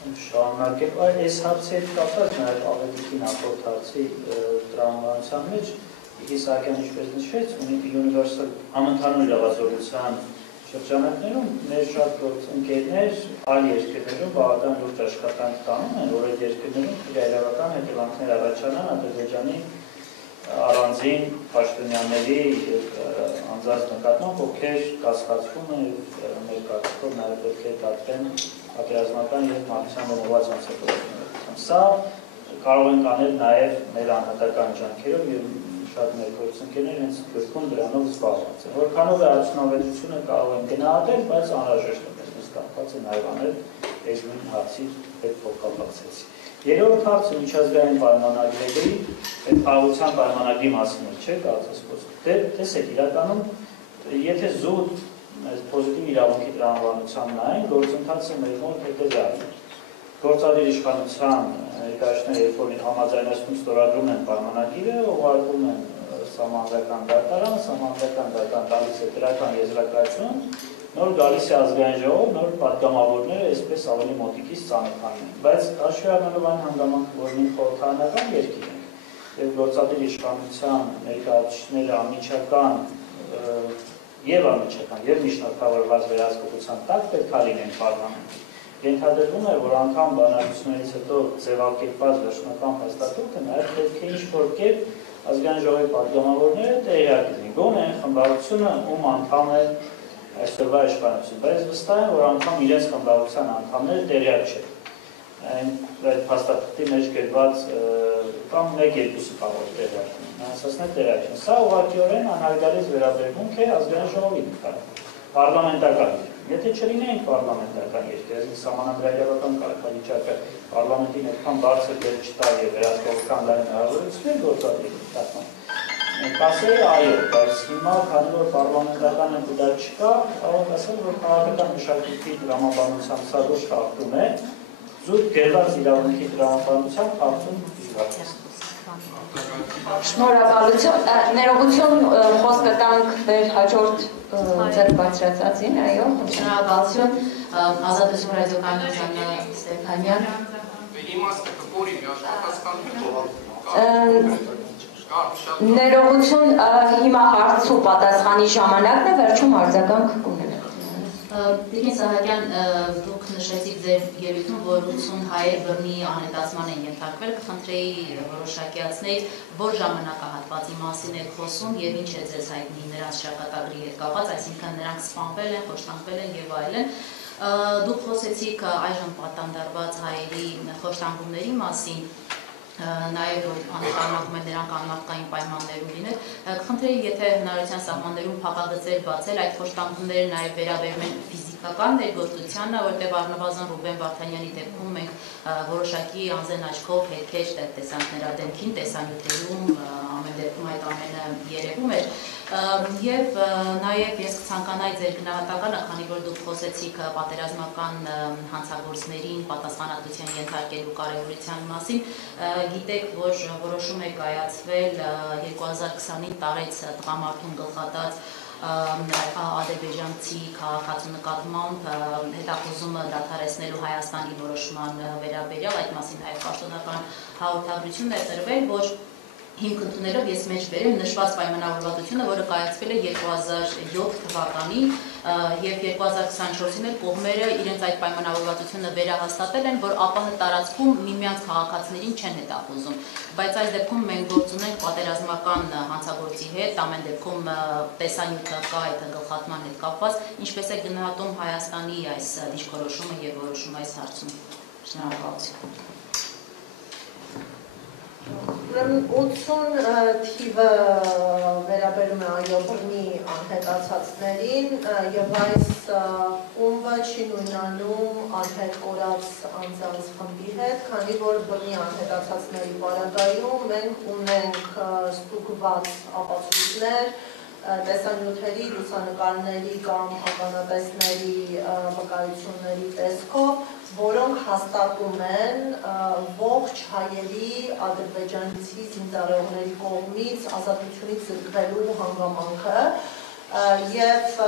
շարունակել, այս հարցի հետ կապված նաև ավետիքի նախորդ հարցի տրամաբանության մեջ Իսահակյանը ինչպես նշեց, ունի universal համընդհանուր իրավազորության շրջանակներում մեր շատ ընկերներ այլ երկրներում բավական լուրջ աշխատանք տանում են, որ այդ երկրներում իրավական հետևանքներ առաջանան Ադրբեջանի առանձին պաշտոնյաների անձանց նկատմամբ, ովքեր կասկածվում են և մեր կարծիքով նաև պետք է դատվեն պատերազմական և մահացան ողջված անձնավորություններով։ Սա կարող ենք անել նաև մեր անհատական ջանքերով և շատ մեր գործընկերներ հենց գրքում դրանով զբաղված են։ Որքանով է արդյունավետությունը կարող են գնահատել, բայց անհրաժեշտ է մեզ կապված է նաև անել այս նույն հարցի հետ փոխկապակցեցի։ Երրորդ հարցը միջազգային պայմանագրերի այդ խաղաղության պայմանագրի մասին չէ, կարծես խոսքը։ Տեսեք, իրականում եթե զուտ պոզիտիվ իրավունքի տրամաբանության նայեն, գործընթացը մեր մոտ հետևյալն է։ Գործադիր իշխանության ներկայացուցիչները, երբ որ համաձայնեցնում ստորագրում են պայմանագիրը, ուղարկում են սահմանադրական դատարան, սահմանադրական դատարան տալիս է դրական եզրակացություն, նոր գալիս է ազգային ժողով, նոր պատգամավորները այսպես ավելի մոտիկից ծանոթանում են։ Բայց հաշվի առնելով այն հանգամանքը, որ մենք խորհրդարանական երկիր ենք, եւ գործադիր իշխանության ներկայացուցիչները անմիջական եւ միջնորդավորված վերահսկողության տակ պետք է լինեն պարլամենտի։ Ենթադրվում է, որ անգամ բանալություններից հետո ձևակերպված վերջնական փաստաթուղթը նաև պետք է ինչ-որ կերպ ազգային ժողովի պատգամավորները տեղյակ լինեն, գոնե այն խմբավորությունը, ում անդամ է այսօրվա իշխանությունը, բայց վստահ եմ, որ անգամ իրենց խմբավորության անդամները տեղյակ չեն։ Այդ փաստաթղթի մեջ գրված կամ մեկ-երկուսը կարող է տեղյակ լինեն, ասացնել տեղյակ չեն։ Սա ուղղակիորեն անհարգալից վերաբերմունք է ազգային ժողովի նկատմամբ, պարլամենտական երկիր։ Եթե չլինեինք պարլամենտական երկիր, այսինքն սահմանադրական կարգավիճակը պարլամենտին այդքան բարձր դեր չտար եւ վերահսկողական լայն հնարավորություններ գործադրի նկատմամբ, մենք ասել այո, բայց հիմա քանի որ պարլամենտական ընդդեմ չկա, կարող ասել, որ քաղաքական մշակույթի տրամաբանության սա ոչ խախտում է, զուտ գրված իրավունքի տրամաբանության խախտում իսկապես։ Շնորհակալություն, ներողություն խոսքը տանք մեր հաջորդ ձեր բարձրացածին, այո, շնորհակալություն, Ազատություն ռադիոկայանի Ստեփանյան։ Իմաստը կորի Ներողություն, հիմա հարց ու պատասխանի ժամանակն է, վերջում արձագանք կունենանք։ Տիկին Սահակյան, դուք նշեցիք ձեր ելույթում, որ 80 հայեր բռնի անհետացման են ենթարկվել, կխնդրեի որոշակիացնել, որ ժամանակահատվածի մասին եք խոսում եւ ինչ է ձեզ հայտնի նրանց ճակատագրի հետ կապված, այսինքն նրանք սպանվել են, խոշտանգվել են եւ այլն։ Դուք խոսեցիք այժմ պատանդարված հայերի խոշտանգումների մասին, նաև որ անշարունակում են նրանք անմարդկային պայմաններում լինել, կխնդրեի, եթե հնարավորության սահմաններում փակագծեր բացել, այդ խոշտանգումները նաև վերաբերում են ֆիզիկական ներգործությանը, որտեղ առնվազն Ռուբեն Վարդանյանի դեպքում մենք որոշակի անձեն աչքով հետքեր տեսանք նրա դեմքին, տեսանյութերում, ամեն դեպքում այդ ամենը երևում էր։ Եվ նաև ես կցանկանայի ձեր գնահատականը, քանի որ դուք խոսեցիք պատերազմական հանցագործներին պատասխանատվության ենթարկելու կարևորության մասին, գիտեք, որ որոշում է կայացվել 2020-ին տարեց տղամարդուն գլխատած ադրբեջանցի քաղաքացու նկատմամբ հետախուզումը դադարեցնելու Հայաստանի որոշման վերաբերյալ, այդ մասին հայ պաշտոնական հաղորդագրություն է տրվել, որ հիմք ընդունելով ես մեջ բերեմ նշված պայմանավորվածությունը, որը կայացվել է 2007 թվականին եւ 2024-ին էլ կողմերը իրենց այդ պայմանավորվածությունը վերահաստատել են, որ ԱՊՀ տարածքում միմյանց քաղաքացիներին չեն հետախուզում, բայց այս դեպքում մենք գործ ունենք պատերազմական հանցագործի հետ, ամեն դեպքում տեսանյութը կա այդ գլխատման հետ կապված, ինչպես է գնահատում Հայաստանի այս դիրքորոշումը եւ որոշումը այս հարցում։ Շնորհակալություն։ Ուրեմն 80 թիվը վերաբերում է այո բռնի անհետացածներին եւ այս խումբը չի նույնանում անհետ կորած անձանց խմբի հետ, քանի որ բռնի անհետացածների պարագայում մենք ունենք ստուգված ապացույցներ տեսանյութերի, լուսանկարների կամ ականատեսների վկայությունների տեսքով, որոնք հաստատում են ողջ հայերի ադրբեջանցի զինծառայողների կողմից ազատությունից զրկվելու հանգամանքը եւ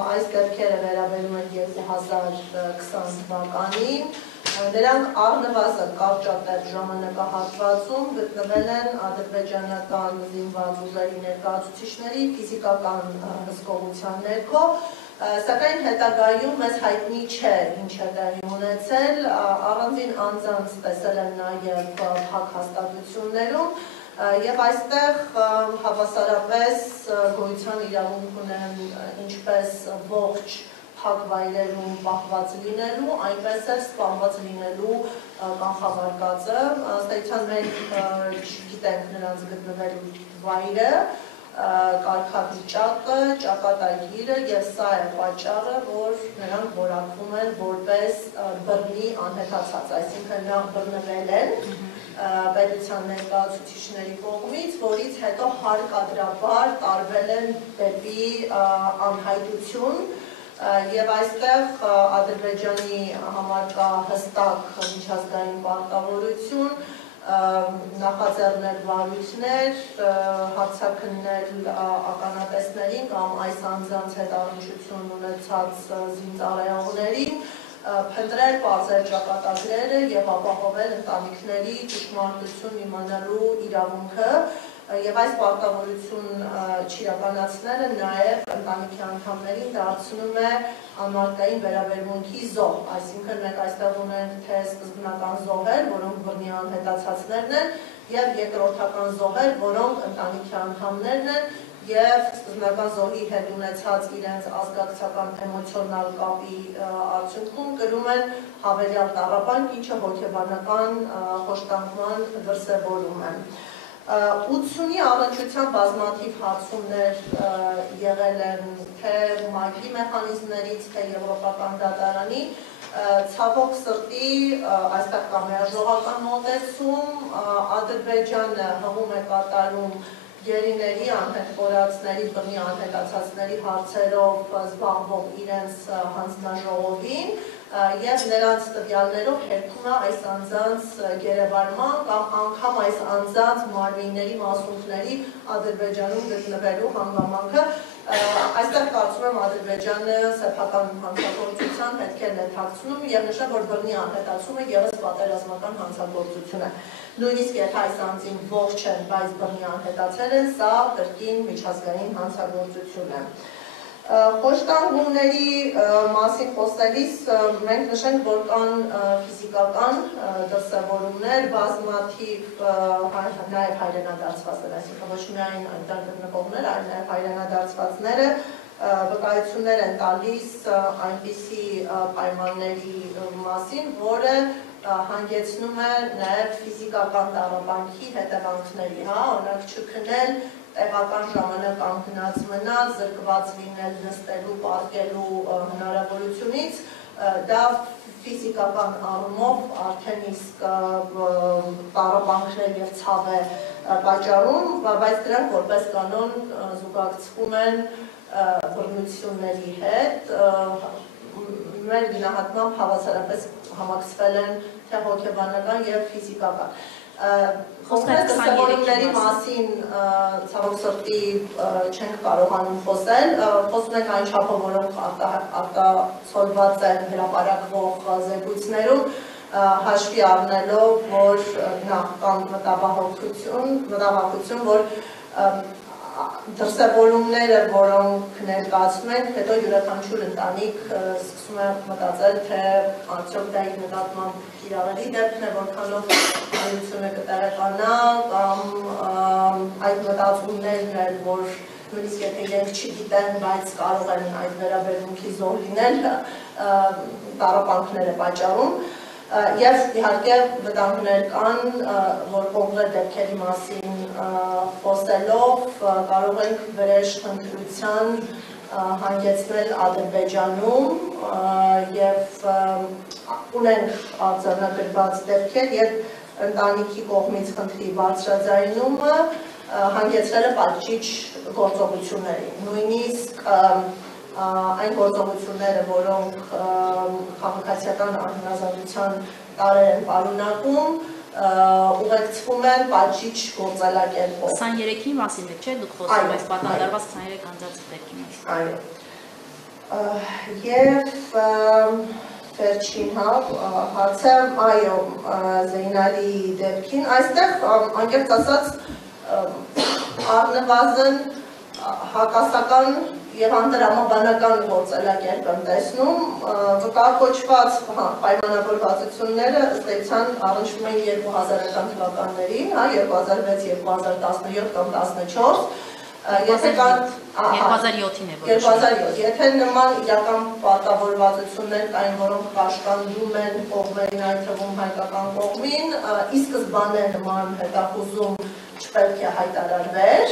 այս դեպքերը վերաբերում են 2020 թվականին Նրանք առնվազն կարճատև ժամանակահատվածում գտնվել են ադրբեջանական զինված ուժերի ներկայացուցիչների ֆիզիկական հսկողության ներքո, սակայն հետագայում մեզ հայտնի չէ ինչ է տեղի ունեցել, առանձին անձանց տեսել են նաև փակ հաստատություններում, եւ այստեղ հավասարապես գոյության իրավունք ունեն ինչպես ողջ փակ վայրերում պահված լինելու, այնպես էլ սպանված լինելու կանխավարկածը, ըստ մենք չգիտենք նրանց գտնվելու վայրը, կարգավիճակը, ճակատագիրը եւ սա է պատճառը, որ նրանք որակվում են որպես բռնի անհետացած, այսինքն նրանք բռնվել են պետության ներկայացուցիչների կողմից, որից հետո հարկադրաբար տարվել են դեպի անհայտություն եւ այստեղ Ադրբեջանի համար կա հստակ միջազգային պարտավորություն նախաձեռնել վարույթներ, հարձակնել ականատեսներին կամ այս անձանց հետ առնչություն ունեցած զինծառայողներին, փնտրել պարզել ճակատագրերը եւ ապահովել ընտանիքների ճշմարտություն իմանալու իրավունքը եւ այս պարտավորություն չիրականացնելը նաեւ ընտանիքի անդամներին դարձնում է անմարդկային վերաբերմունքի զոհ, այսինքն մենք այստեղ ունենք թե սկզբնական զոհեր, որոնք բռնի անհետացածներն են եւ երկրորդական զոհեր, որոնք ընտանիքի անդամներն են եւ սկզբնական զոհի հետ ունեցած իրենց ազգակցական էմոցիոնալ կապի արդյունքում կրում են հավելյալ տառապանք, ինչը հոգեբանական խոշտանգման դրսևորում է։ 80-ի առնչությամբ բազմաթիվ հարցումներ եղել են թե ՄԱԿ-ի մեխանիզմներից, թե Եվրոպական դատարանի, ցավոք սրտի այստեղ կա միաժողական մոտեցում, Ադրբեջանը հղում է կատարում գերիների, անհետքորածների, բռնի անհետացածների հարցերով զբաղվող իրենց հանձնաժողովին եւ նրանց տվյալներով հերքում է այս անձանց գերեվարման կամ անգամ այս անձանց մարմինների մասունքների Ադրբեջանում գտնվելու հանգամանքը այստեղ կարծում եմ Ադրբեջանը սեփական հանցագործության հետքերն է թաքցնում եւ նշեմ, որ բռնի անհետացումը եւս պատերազմական հանցագործություն է։ Նույնիսկ եթե այս անձին ողջ են, բայց բռնի անհետացել են, սա կրկին միջազգային հանցագործություն է։ Խոշտանգումների մասին խոսելիս մենք նշենք, որ կան ֆիզիկական դրսևորումներ, բազմաթիվ նաև հայրենադարձվածներ, այսինքն ոչ միայն այնտեղ գտնվողներ, այլ նաև հայրենադարձվածները վկայություններ են տալիս այնպիսի պայմանների մասին, որը հանգեցնում է նաև ֆիզիկական տառապանքի հետևանքների, օրինակ չքնել, տեղական ժամանակ անկնած մնալ, զրկված լինել նստելու, պառկելու հնարավորությունից, դա ֆիզիկական առումով արդեն իսկ տառապանքներ եւ ցավ է պատճառում, բայց դրանք որպես կանոն զուգակցվում են բռնությունների հետ, մեր գնահատմամբ հավասարապես համակցվել են թե հոգեբանական եւ ֆիզիկական։ Կոնկրետ դրսևորումների մասին ցավոք սրտի չենք կարողանում խոսել, խոսում ենք այն չափով, որոնք արտացոլված են հրապարակվող զեկույցներում, հաշվի առնելով, որ նախ կան մտավախություն, որ դրսևորումները, որոնք ներկայացնում ենք, հետո յուրաքանչյուր ընտանիք սկսում է մտածել, թե արդյոք դա իր նկատմամբ կիրառելի դեպքն է, որքանով այլությունը կտեղեկանա, կամ այդ մտածումներն էլ, որ նույնիսկ եթե իրենք չգիտեն, բայց կարող են այդ վերաբերմունքի զոհ լինել, տառապանքներ է պատճառում։ Եվ իհարկե վտանգներ կան, որ կոնկրետ դեպքերի մասին խոսելով կարող ենք վրեժ խնդրության հանգեցնել Ադրբեջանում եւ ունենք արձանագրված դեպքեր, երբ ընտանիքի կողմից խնդրի բարձրաձայնումը հանգեցրել է պատժիչ գործողությունների, նույնիսկ այն գործողությունները, որոնք քաղաքացիական անհնազանդության տարեր են պարունակում, ուղեկցվում են պատժիչ գործելակերպով։ 23-ի մասին եք, չէ՞, դուք խոսում եք պատանդարված 23 անձանց դեպքի մասին։ Այո։ Եվ վերջին հարցը, այո, Զեյնալի դեպքին, այստեղ անկեղծ ասած առնվազն հակասական եւ անդրամաբանական գործելակերպ եմ տեսնում, վկայակոչված պայմանավորվածությունները ըստ էության առնչվում են 2000-ական թվականներին, 2006-2017 կամ 2014, 2007-ին է 2007, եթե նման իրական պատահորվածություններ կային, որոնք կաշկանդում են կողմերին, այդ թվում հայկական կողմին, ի սկզբանե նման հետախուզում չպետք է հայտարարվեր,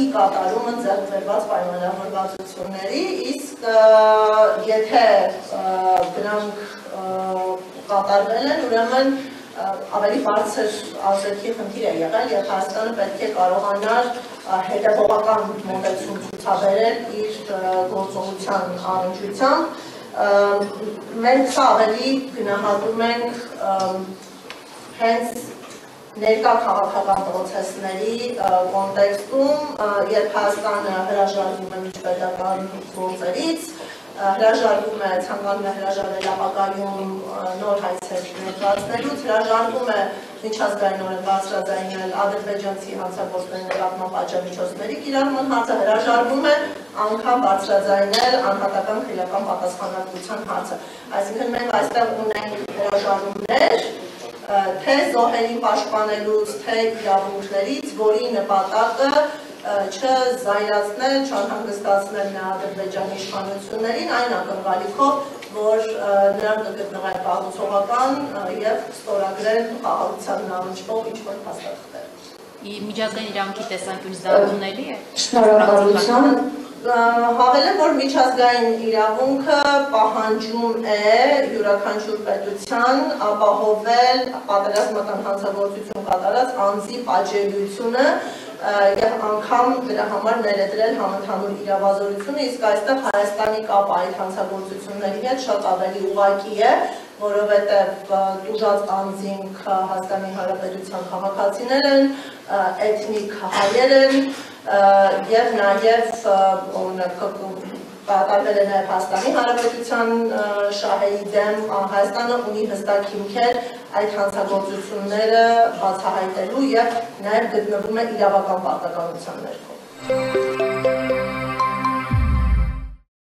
ի կատարումը ձեռք բերված պայմանավորվածությունների, իսկ եթե դրանք կատարվել են, ուրեմն ավելի բարձր արժեքի խնդիր է եղել եւ Հայաստանը պետք է կարողանար հետևողական մոտեցում ցուցաբերել իր գործողության առնչությամբ։ Մենք սա ավելի գնահատում ենք հենց ներկա քաղաքական պրոցեսների կոնտեքստում, երբ Հայաստանը հրաժարվում է միջպետական գործերից, հրաժարվում է ցանկանում է հրաժարվել ապագայում նոր հայցեր ներկայացնելուց, հրաժարվում է միջազգայինորեն բարձրաձայնել ադրբեջանցի հանցագործների նկատմամբ պատժամիջոցների կիրառման հարցը, հրաժարվում է անգամ բարձրաձայնել անհատական քրեական պատասխանատվության հարցը։ Այսինքն մենք այստեղ ունենք հրաժարումներ, թե զոհերին պաշտպանելուց, թե իրավունքներից, որի նպատակը չզայրացնել, չանհանգստացնել նա Ադրբեջանի իշխանություններին, այն ակնկալիքով, որ նրանք կգտնվեն կառուցողական եւ ստորագրեն խաղաղության առնչվող ինչ-որ փաստաթղթեր։ Միջազգային իրավունքի տեսանկյունից դա ընդունելի է։ Շնորհակալություն։ Հավելեմ, որ միջազգային իրավունքը պահանջում է յուրաքանչյուր պետության ապահովել պատերազմական հանցագործություն կատարած անձի պատժելիությունը եւ անգամ դրա համար ներդրել համընդհանուր իրավազորությունը, իսկ այստեղ Հայաստանի կապը այդ հանցագործությունների հետ շատ ավելի ուղղակի է, որովհետեւ տուժած անձինք Հայաստանի Հանրապետության քաղաքացիներ են, էթնիկ հայեր են եւ նաեւ կատարվել է նաեւ Հայաստանի Հանրապետության շահերի դեմ, Հայաստանը ունի հստակ հիմքեր այդ հանցագործությունները բացահայտելու եւ նաեւ գտնվում է իրավական պարտականության ներքո։